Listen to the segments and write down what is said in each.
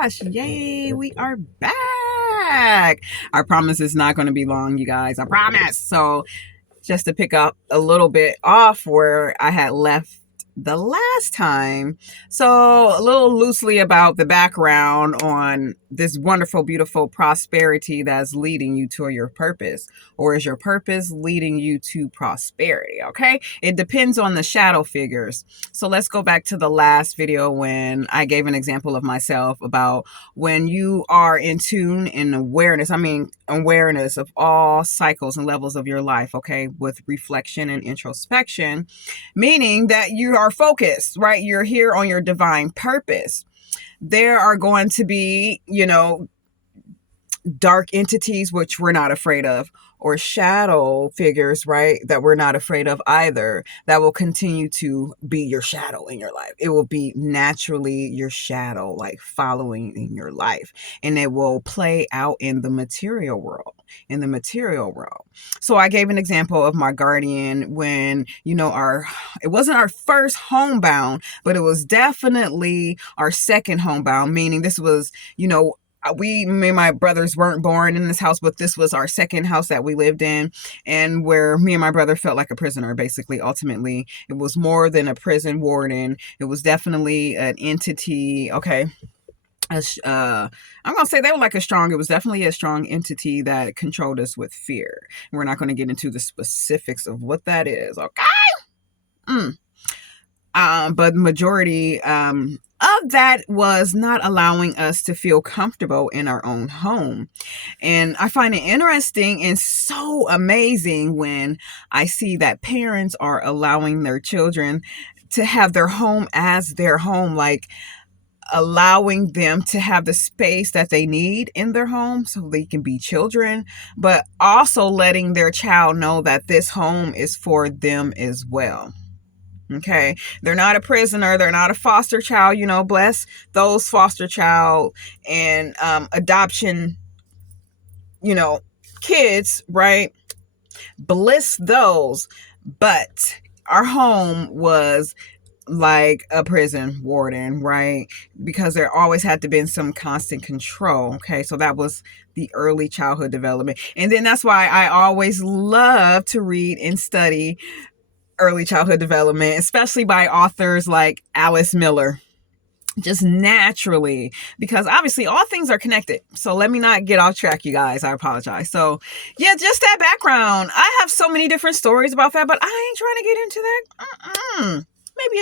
gosh, yay, we are back. I promise it's not going to be long, you guys. I promise. So, just to pick up a little bit off where I had left the last time. So, a little loosely about the background on this wonderful, beautiful prosperity that's leading you to your purpose, or is your purpose leading you to prosperity? Okay, it depends on the shadow figures. So, let's go back to the last video when I gave an example of myself about when you are in tune in awareness. I mean, awareness of all cycles and levels of your life, okay, with reflection and introspection, meaning that you are focused, right? You're here on your divine purpose. There are going to be, dark entities, which we're not afraid of, or shadow figures, right, that we're not afraid of either, that will continue to be your shadow in your life. It will be naturally your shadow, like following in your life, and it will play out in the material world. So I gave an example of my guardian when, it wasn't our first homebound, but it was definitely our second homebound, meaning this was, me and my brothers weren't born in this house, but this was our second house that we lived in, and where me and my brother felt like a prisoner, basically. Ultimately, it was more than a prison warden. It was definitely an entity. Okay. I'm going to say they were like it was definitely a strong entity that controlled us with fear. We're not going to get into the specifics of what that is. Okay. But the majority, of that was not allowing us to feel comfortable in our own home. And I find it interesting and so amazing when I see that parents are allowing their children to have their home as their home, like allowing them to have the space that they need in their home so they can be children, but also letting their child know that this home is for them as well. Okay, they're not a prisoner. They're not a foster child. Bless those foster child and adoption, kids, right? Bliss those. But our home was like a prison warden, right? Because there always had to be some constant control. Okay, so that was the early childhood development. And then that's why I always love to read and study early childhood development, especially by authors like Alice Miller, just naturally, because obviously all things are connected. So let me not get off track, you guys. I apologize. So yeah, just that background. I have so many different stories about that, but I ain't trying to get into that. Maybe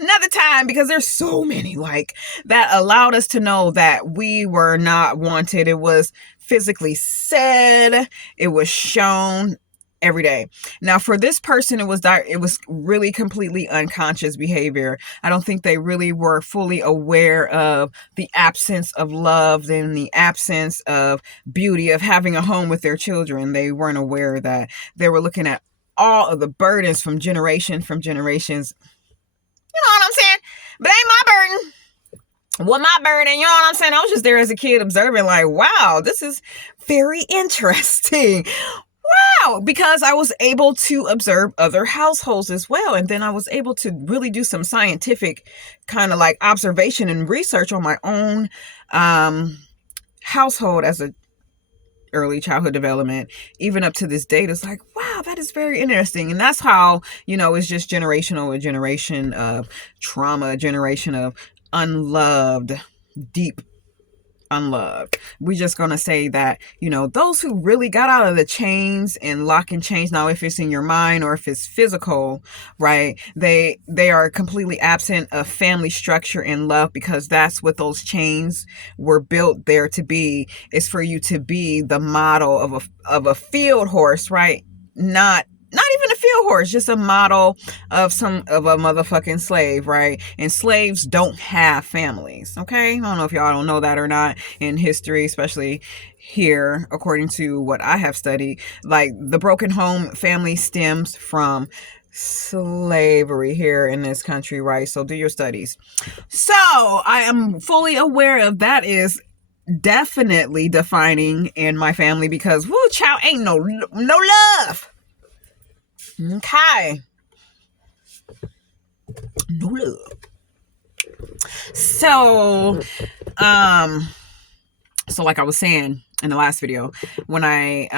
another time, because there's so many like that allowed us to know that we were not wanted. It was physically said, it was shown every day. Now, for this person, it was really completely unconscious behavior. I don't think they really were fully aware of the absence of love and the absence of beauty of having a home with their children. They weren't aware that they were looking at all of the burdens from generations. You know what I'm saying? But ain't my burden. Well, my burden, you know what I'm saying? I was just there as a kid observing, like, wow, this is very interesting. Wow, because I was able to observe other households as well. And then I was able to really do some scientific kind of like observation and research on my own household as a early childhood development, even up to this date. It's like, wow, that is very interesting. And that's how, it's just a generation of trauma, a generation of unloved, deep unloved. We're just going to say that, those who really got out of the chains and lock and chains, now if it's in your mind or if it's physical, right, they are completely absent of family structure and love, because that's what those chains were built there to be, is for you to be the model of a field horse, right? Not even a field horse, just a model of a motherfucking slave, right? And slaves don't have families, okay? I don't know if y'all don't know that or not in history, especially here, according to what I have studied. Like, the broken home family stems from slavery here in this country, right? So do your studies. So I am fully aware of that is definitely defining in my family, because woo, child, ain't no love. Okay. No love. So, um, so like I was saying in the last video, when I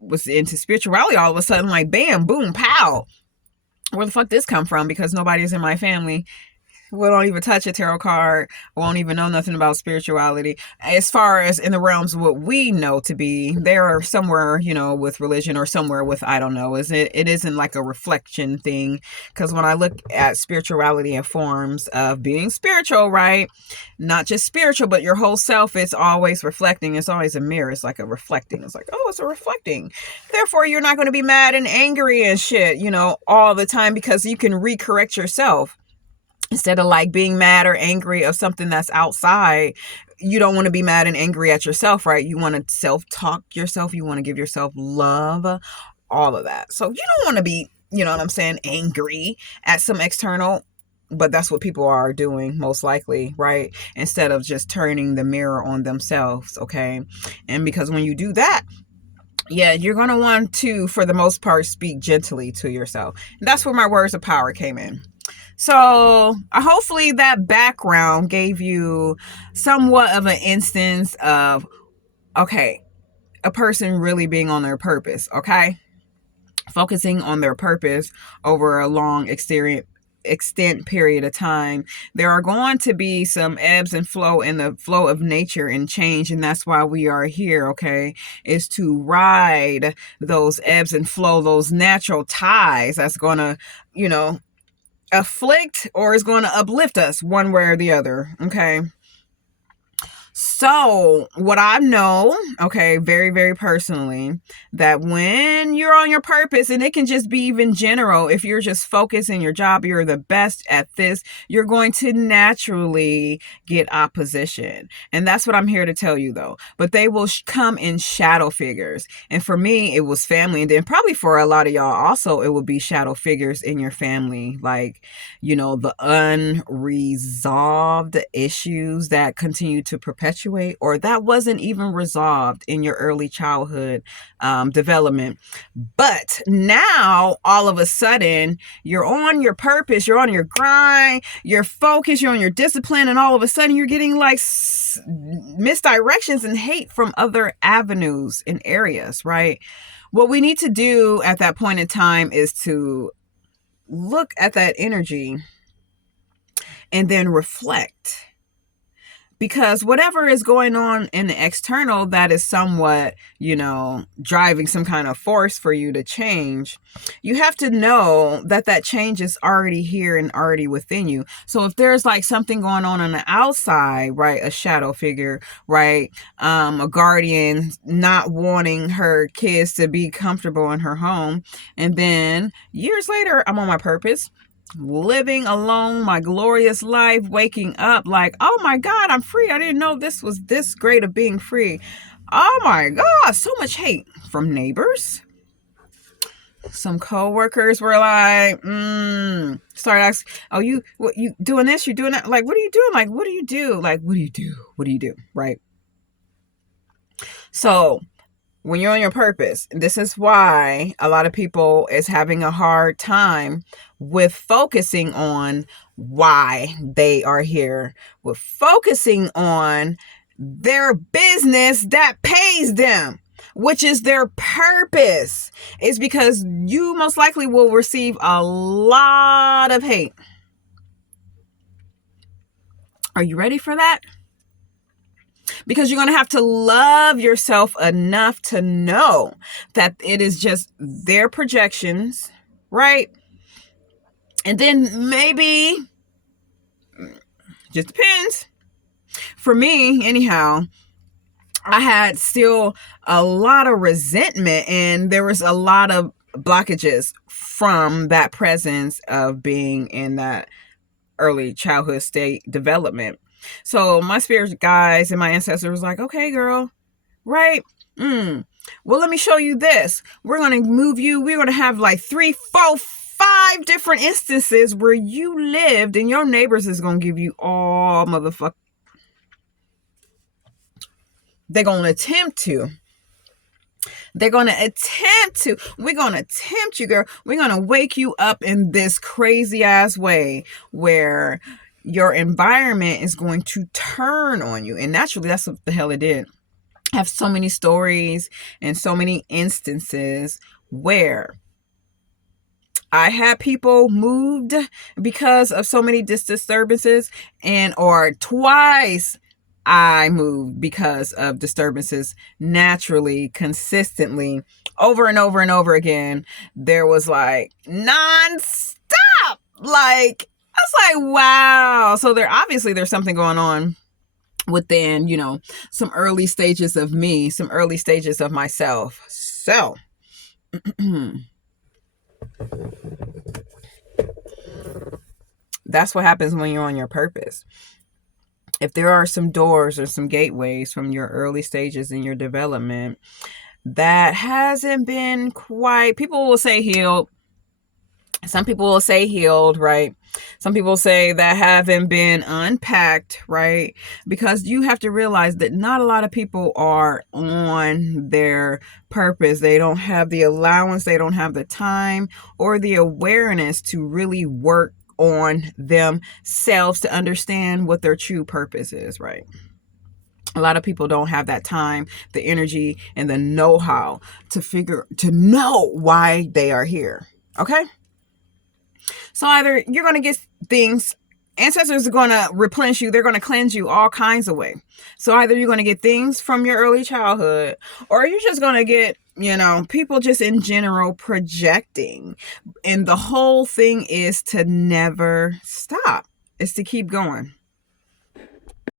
was into spirituality, all of a sudden, like, bam, boom, pow, where the fuck this come from? Because nobody's in my family. We don't even touch a tarot card. Won't even know nothing about spirituality. As far as in the realms of what we know to be, there are somewhere, with religion or somewhere with, I don't know, it isn't like a reflection thing. Because when I look at spirituality and forms of being spiritual, right? Not just spiritual, but your whole self, it's always reflecting. It's always a mirror. It's like a reflecting. It's like, oh, it's a reflecting. Therefore, you're not going to be mad and angry and shit, all the time, because you can recorrect yourself. Instead of like being mad or angry of something that's outside, you don't want to be mad and angry at yourself, right? You want to self-talk yourself. You want to give yourself love, all of that. So you don't want to be, you know what I'm saying, angry at some external, but that's what people are doing most likely, right? Instead of just turning the mirror on themselves, okay? And because when you do that, yeah, you're going to want to, for the most part, speak gently to yourself. And that's where my words of power came in. So hopefully that background gave you somewhat of an instance of, okay, a person really being on their purpose, okay? Focusing on their purpose over a long extent period of time. There are going to be some ebbs and flow in the flow of nature and change, and that's why we are here, okay? Is to ride those ebbs and flow, those natural tides that's going to, afflict or is going to uplift us one way or the other, okay? So what I know, okay, very, very personally, that when you're on your purpose, and it can just be even general, if you're just focused in your job, you're the best at this, you're going to naturally get opposition. And that's what I'm here to tell you, though. But they will come in shadow figures. And for me, it was family. And then probably for a lot of y'all also, it would be shadow figures in your family. Like, the unresolved issues that continue to perpetuate, or that wasn't even resolved in your early childhood development. But now, all of a sudden, you're on your purpose, you're on your grind, you're focused, you're on your discipline, and all of a sudden you're getting like misdirections and hate from other avenues and areas, right? What we need to do at that point in time is to look at that energy and then reflect. Because whatever is going on in the external that is somewhat, driving some kind of force for you to change, you have to know that that change is already here and already within you. So if there's like something going on the outside, right, a shadow figure, right, a guardian not wanting her kids to be comfortable in her home, and then years later, I'm on my purpose, living alone, my glorious life, waking up like, oh my God, I'm free. I didn't know this was this great of being free. Oh my God, so much hate from neighbors. Some co-workers were like, started asking, oh, you doing this? You doing that? Like, what are you doing? Like, what do you do? Like, what do you do? What do you do? Right? So when you're on your purpose, this is why a lot of people is having a hard time with focusing on why they are here, with focusing on their business that pays them, which is their purpose. It's because you most likely will receive a lot of hate. Are you ready for that? Because you're going to have to love yourself enough to know that it is just their projections, right? And then maybe, just depends. For me, anyhow, I had still a lot of resentment, and there was a lot of blockages from that presence of being in that early childhood state development. So my spirit guides and my ancestors was like, okay, girl, right? Well, let me show you this. We're going to move you. We're going to have like 3, 4, 5 different instances where you lived, and your neighbors is going to give you all motherfucker. They're going to attempt to. They're going to attempt to. We're going to tempt you, girl. We're going to wake you up in this crazy ass way where your environment is going to turn on you. And naturally, that's what the hell it did. I have so many stories and so many instances where I had people moved because of so many disturbances, and or twice I moved because of disturbances naturally, consistently, over and over and over again. There was like non-stop. Like, I was like, wow. So there's something going on within, some early stages of me, some early stages of myself. So that's what happens when you're on your purpose. If there are some doors or some gateways from your early stages in your development that hasn't been quite, people will say healed. Some people will say healed, right? Some people say that haven't been unpacked, right? Because you have to realize that not a lot of people are on their purpose. They don't have the allowance, they don't have the time or the awareness to really work on themselves to understand what their true purpose is, right? A lot of people don't have that time, the energy, and the know-how to know why they are here. Okay? So either you're going to get things, ancestors are going to replenish you, they're going to cleanse you all kinds of ways. So either you're going to get things from your early childhood, or you're just going to get, people just in general projecting. And the whole thing is to never stop. It's to keep going.